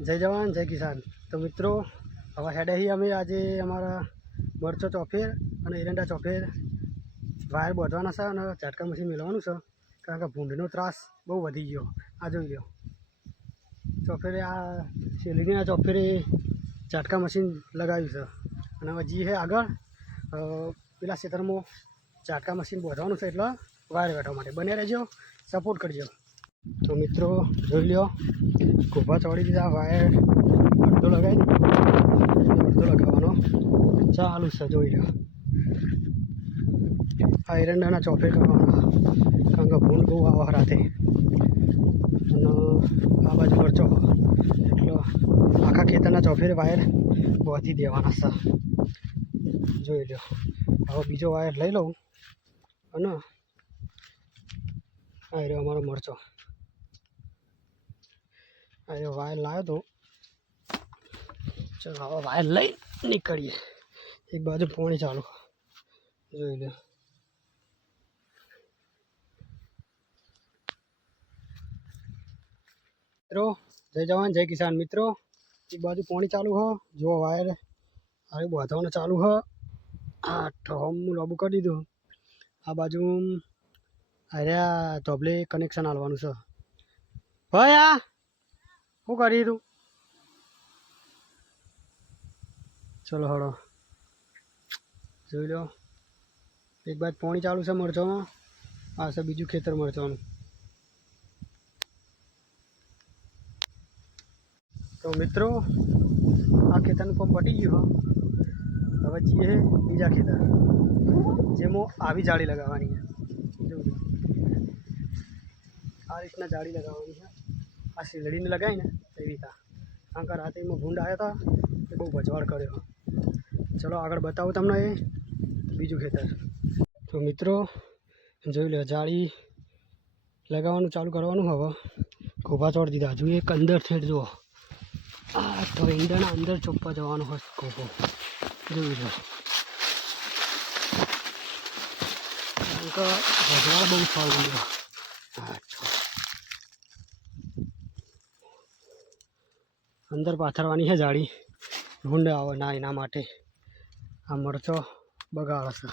જય જવાન, જય કિસાન. તો મિત્રો, હવે હેડેહી અમે આજે અમારા મરચો ચોફેર અને એરંડા ચોફેર વાયર બોધવાના છે અને ઝાટકા મશીન મેળવવાનું છે. કારણ કે ભૂંડનો ત્રાસ બહુ વધી ગયો. આ જોઈ લો ચોફેરે આ શેલીના ચોફેરે ઝાટકા મશીન લગાવ્યું છે. અને હવે જી હે આગળ પેલા ક્ષેત્રમાં ઝાટકા મશીન બોધવાનું છે એટલે વાયર કાઢવા માટે. બને રહેજો, સપોર્ટ કરજો. તો મિત્રો, જોઈ લ્યો. કૂભા ચોડી દીધા, વાયર અડધો લગાવી અડધો લગાવવાનો. ચાલુ છે, જોઈ લ્યો. આ એરંડાના ચોફે કરવાના. કારણ કે ભૂલ બહુ આવા રાતે અને આ બાજુ મરચો એટલે આખા ખેતરના ચોફેર વાયર બાંધી દેવાના છે. જોઈ લો હવે બીજો વાયર લઈ લઉં. અને આ રહ્યો અમારો મરચો. અરે વાયર લાવ્યો તો. ચાલો, હવે વાયર લઈ નીકળીએ. એક બાજુ પાણી ચાલુ. જોઈ લે. મિત્રો, જય જવાન, જય કિસાન મિત્રો. એક બાજુ પાણી ચાલુ હો. જો વાયર હવે બાંધવાનું ચાલુ હ. આ ઠોમ લોબુ કરી દીધું. આ બાજુ અરે ધોબલે કનેક્શન આલવાનું છે. ભાઈ આ શું કરી તું ચલો હળો. જોઈ લો. એક બાદ પાણી ચાલુ છે મરચામાં. આ છે બીજું ખેતર મરચાનું. તો મિત્રો, આ ખેતરનું પંપ પટી ગયું હવે જઈએ બીજા ખેતર. જેમાં આવી જાળી લગાવવાની છે. આ રીતના જાળી લગાવવાની છે. આ શીલડીને લગાવીને એવી રીતના કારણ કે રાતે એમાં ભૂંડ આવ્યા હતા, એ બહુ ભજવાડ કર્યો. ચલો આગળ બતાવું તમને એ બીજું ખેતર. તો મિત્રો, જોઈ લો, જાળી લગાવવાનું ચાલુ કરવાનું હવે. ખોભા ચોડ દીધા. હજુ એક અંદર થેડ જુઓ. આ તો ઈંડાના અંદર ચોપવા જવાનો હોય ખોભો જોઈ લો. કારણ કે ભજવાડ બહુ સારું હા અંદર પાથરવાની છે જાળી. ભૂંડ આવે ના એના માટે. આ મરચો બગાડે છે.